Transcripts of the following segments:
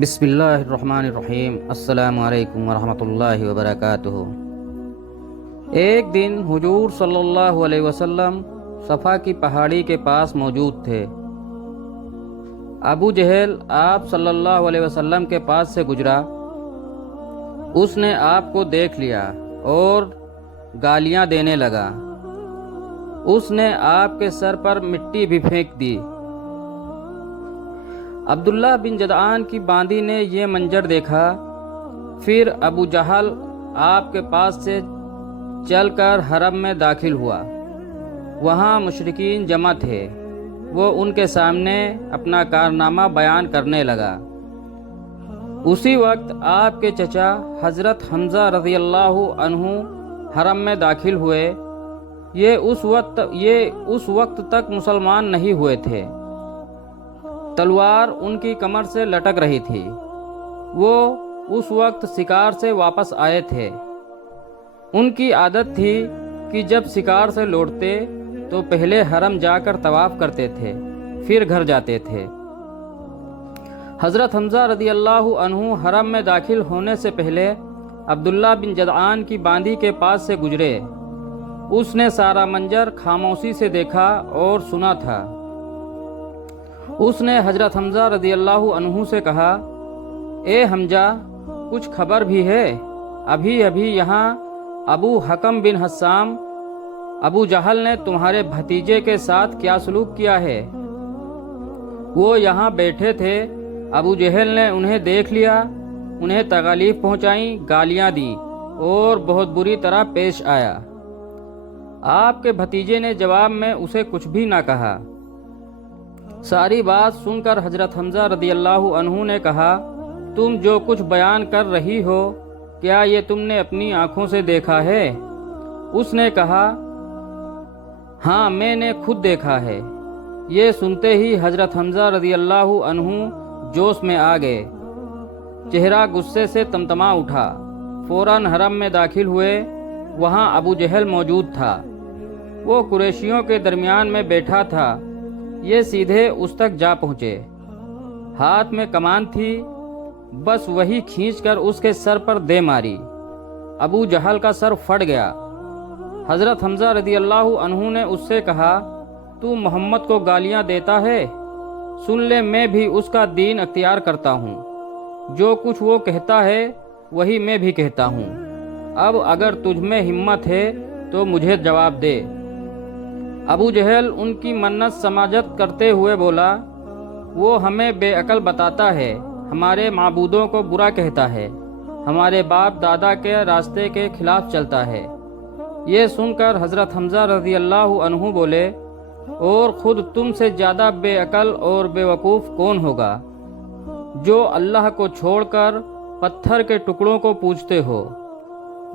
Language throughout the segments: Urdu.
بسم اللہ الرحمن الرحیم۔ السلام علیکم ورحمۃ اللہ وبرکاتہ۔ ایک دن حضور صلی اللہ علیہ وسلم صفا کی پہاڑی کے پاس موجود تھے۔ ابو جہل آپ صلی اللہ علیہ وسلم کے پاس سے گزرا۔ اس نے آپ کو دیکھ لیا اور گالیاں دینے لگا۔ اس نے آپ کے سر پر مٹی بھی پھینک دی۔ عبداللہ بن جدعان کی باندی نے یہ منظر دیکھا۔ پھر ابو جہل آپ کے پاس سے چل کر حرم میں داخل ہوا۔ وہاں مشرکین جمع تھے۔ وہ ان کے سامنے اپنا کارنامہ بیان کرنے لگا۔ اسی وقت آپ کے چچا حضرت حمزہ رضی اللہ عنہ حرم میں داخل ہوئے۔ یہ اس وقت تک مسلمان نہیں ہوئے تھے۔ تلوار ان کی کمر سے لٹک رہی تھی۔ وہ اس وقت شکار سے واپس آئے تھے۔ ان کی عادت تھی کہ جب شکار سے لوٹتے تو پہلے حرم جا کر طواف کرتے تھے، پھر گھر جاتے تھے۔ حضرت حمزہ رضی اللہ عنہ حرم میں داخل ہونے سے پہلے عبداللہ بن جدعان کی باندی کے پاس سے گزرے۔ اس نے سارا منظر خاموشی سے دیکھا اور سنا تھا۔ اس نے حضرت حمزہ رضی اللہ عنہ سے کہا، اے حمزہ، کچھ خبر بھی ہے؟ ابھی یہاں ابو حکم بن حسام ابو جہل نے تمہارے بھتیجے کے ساتھ کیا سلوک کیا ہے؟ وہ یہاں بیٹھے تھے۔ ابو جہل نے انہیں دیکھ لیا، انہیں تکالیف پہنچائیں، گالیاں دیں اور بہت بری طرح پیش آیا۔ آپ کے بھتیجے نے جواب میں اسے کچھ بھی نہ کہا۔ ساری بات سن کر حضرت حمزہ رضی اللہ عنہ نے کہا، تم جو کچھ بیان کر رہی ہو، کیا یہ تم نے اپنی آنکھوں سے دیکھا ہے؟ اس نے کہا، ہاں، میں نے خود دیکھا ہے۔ یہ سنتے ہی حضرت حمزہ رضی اللہ عنہ جوش میں آ گئے۔ چہرہ غصے سے تمتما اٹھا۔ فوراً حرم میں داخل ہوئے۔ وہاں ابو جہل موجود تھا۔ وہ قریشیوں کے درمیان میں بیٹھا تھا۔ یہ سیدھے اس تک جا پہنچے۔ ہاتھ میں کمان تھی، بس وہی کھینچ کر اس کے سر پر دے ماری۔ ابو جہل کا سر پھٹ گیا۔ حضرت حمزہ رضی اللہ عنہ نے اس سے کہا، تو محمد کو گالیاں دیتا ہے؟ سن لے، میں بھی اس کا دین اختیار کرتا ہوں۔ جو کچھ وہ کہتا ہے وہی میں بھی کہتا ہوں۔ اب اگر تجھ میں ہمت ہے تو مجھے جواب دے۔ ابو جہل ان کی منت سماجت کرتے ہوئے بولا، وہ ہمیں بے عقل بتاتا ہے، ہمارے معبودوں کو برا کہتا ہے، ہمارے باپ دادا کے راستے کے خلاف چلتا ہے۔ یہ سن کر حضرت حمزہ رضی اللہ عنہ بولے، اور خود تم سے زیادہ بے عقل اور بے وقوف کون ہوگا، جو اللہ کو چھوڑ کر پتھر کے ٹکڑوں کو پوجتے ہو؟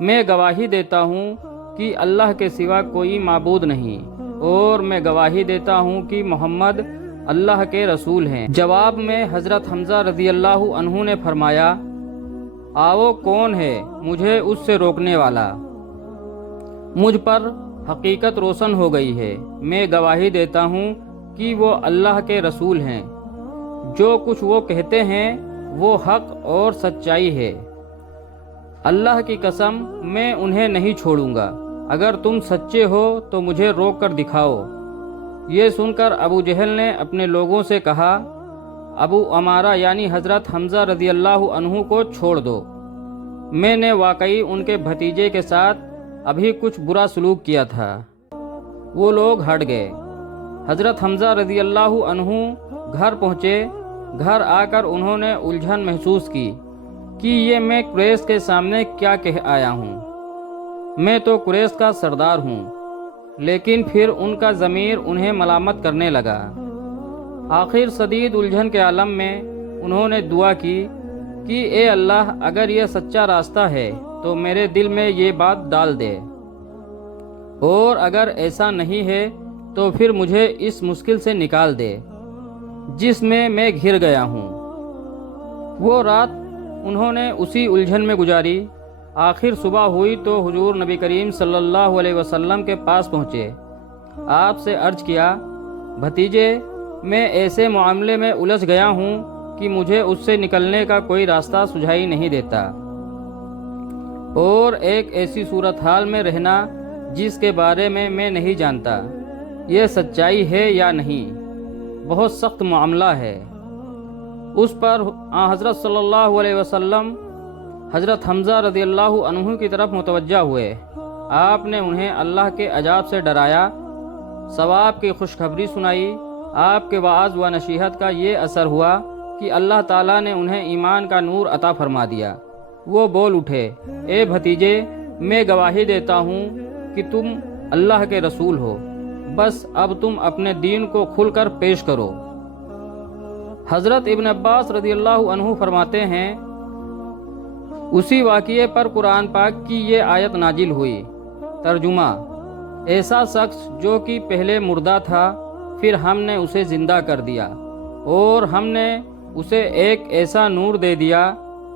میں گواہی دیتا ہوں کہ اللہ کے سوا کوئی معبود نہیں، اور میں گواہی دیتا ہوں کہ محمد اللہ کے رسول ہیں۔ جواب میں حضرت حمزہ رضی اللہ عنہ نے فرمایا، آؤ، کون ہے مجھے اس سے روکنے والا؟ مجھ پر حقیقت روشن ہو گئی ہے۔ میں گواہی دیتا ہوں کہ وہ اللہ کے رسول ہیں۔ جو کچھ وہ کہتے ہیں وہ حق اور سچائی ہے۔ اللہ کی قسم، میں انہیں نہیں چھوڑوں گا۔ اگر تم سچے ہو تو مجھے روک کر دکھاؤ۔ یہ سن کر ابو جہل نے اپنے لوگوں سے کہا، ابو عمارہ یعنی حضرت حمزہ رضی اللہ عنہ کو چھوڑ دو۔ میں نے واقعی ان کے بھتیجے کے ساتھ ابھی کچھ برا سلوک کیا تھا۔ وہ لوگ ہٹ گئے۔ حضرت حمزہ رضی اللہ عنہ گھر پہنچے۔ گھر آ کر انہوں نے الجھن محسوس کی کہ یہ میں قریش کے سامنے کیا کہہ آیا ہوں۔ میں تو قریش کا سردار ہوں۔ لیکن پھر ان کا ضمیر انہیں ملامت کرنے لگا۔ آخر شدید الجھن کے عالم میں انہوں نے دعا کی کہ اے اللہ، اگر یہ سچا راستہ ہے تو میرے دل میں یہ بات ڈال دے، اور اگر ایسا نہیں ہے تو پھر مجھے اس مشکل سے نکال دے جس میں گھر گیا ہوں۔ وہ رات انہوں نے اسی الجھن میں گزاری۔ آخر صبح ہوئی تو حضور نبی کریم صلی اللہ علیہ وسلم کے پاس پہنچے۔ آپ سے عرض کیا، بھتیجے، میں ایسے معاملے میں الجھ گیا ہوں کہ مجھے اس سے نکلنے کا کوئی راستہ سجھائی نہیں دیتا، اور ایک ایسی صورتحال میں رہنا جس کے بارے میں نہیں جانتا یہ سچائی ہے یا نہیں، بہت سخت معاملہ ہے۔ اس پر حضرت صلی اللہ علیہ وسلم حضرت حمزہ رضی اللہ عنہ کی طرف متوجہ ہوئے۔ آپ نے انہیں اللہ کے عذاب سے ڈرایا، ثواب کی خوشخبری سنائی۔ آپ کے وعظ و نصیحت کا یہ اثر ہوا کہ اللہ تعالیٰ نے انہیں ایمان کا نور عطا فرما دیا۔ وہ بول اٹھے، اے بھتیجے، میں گواہی دیتا ہوں کہ تم اللہ کے رسول ہو، بس اب تم اپنے دین کو کھل کر پیش کرو۔ حضرت ابن عباس رضی اللہ عنہ فرماتے ہیں، اسی واقعے پر قرآن پاک کی یہ آیت نازل ہوئی۔ ترجمہ: ایسا شخص جو کہ پہلے مردہ تھا، پھر ہم نے اسے زندہ کر دیا، اور ہم نے اسے ایک ایسا نور دے دیا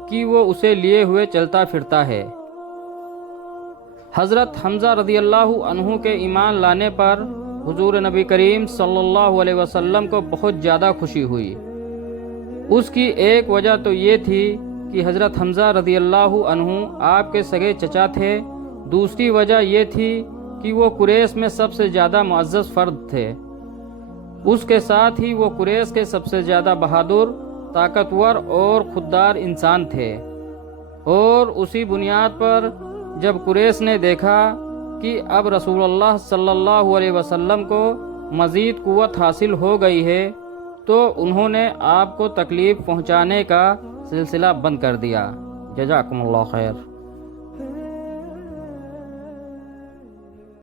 کہ وہ اسے لیے ہوئے چلتا پھرتا ہے۔ حضرت حمزہ رضی اللہ عنہ کے ایمان لانے پر حضور نبی کریم صلی اللہ علیہ وسلم کو بہت زیادہ خوشی ہوئی۔ اس کی ایک وجہ تو یہ تھی کہ حضرت حمزہ رضی اللہ عنہ آپ کے سگے چچا تھے، دوسری وجہ یہ تھی کہ وہ قریش میں سب سے زیادہ معزز فرد تھے، اس کے ساتھ ہی وہ قریش کے سب سے زیادہ بہادر، طاقتور اور خوددار انسان تھے۔ اور اسی بنیاد پر جب قریش نے دیکھا کہ اب رسول اللہ صلی اللہ علیہ وسلم کو مزید قوت حاصل ہو گئی ہے، تو انہوں نے آپ کو تکلیف پہنچانے کا سلسلہ بند کر دیا۔ جزاکم اللہ خیر۔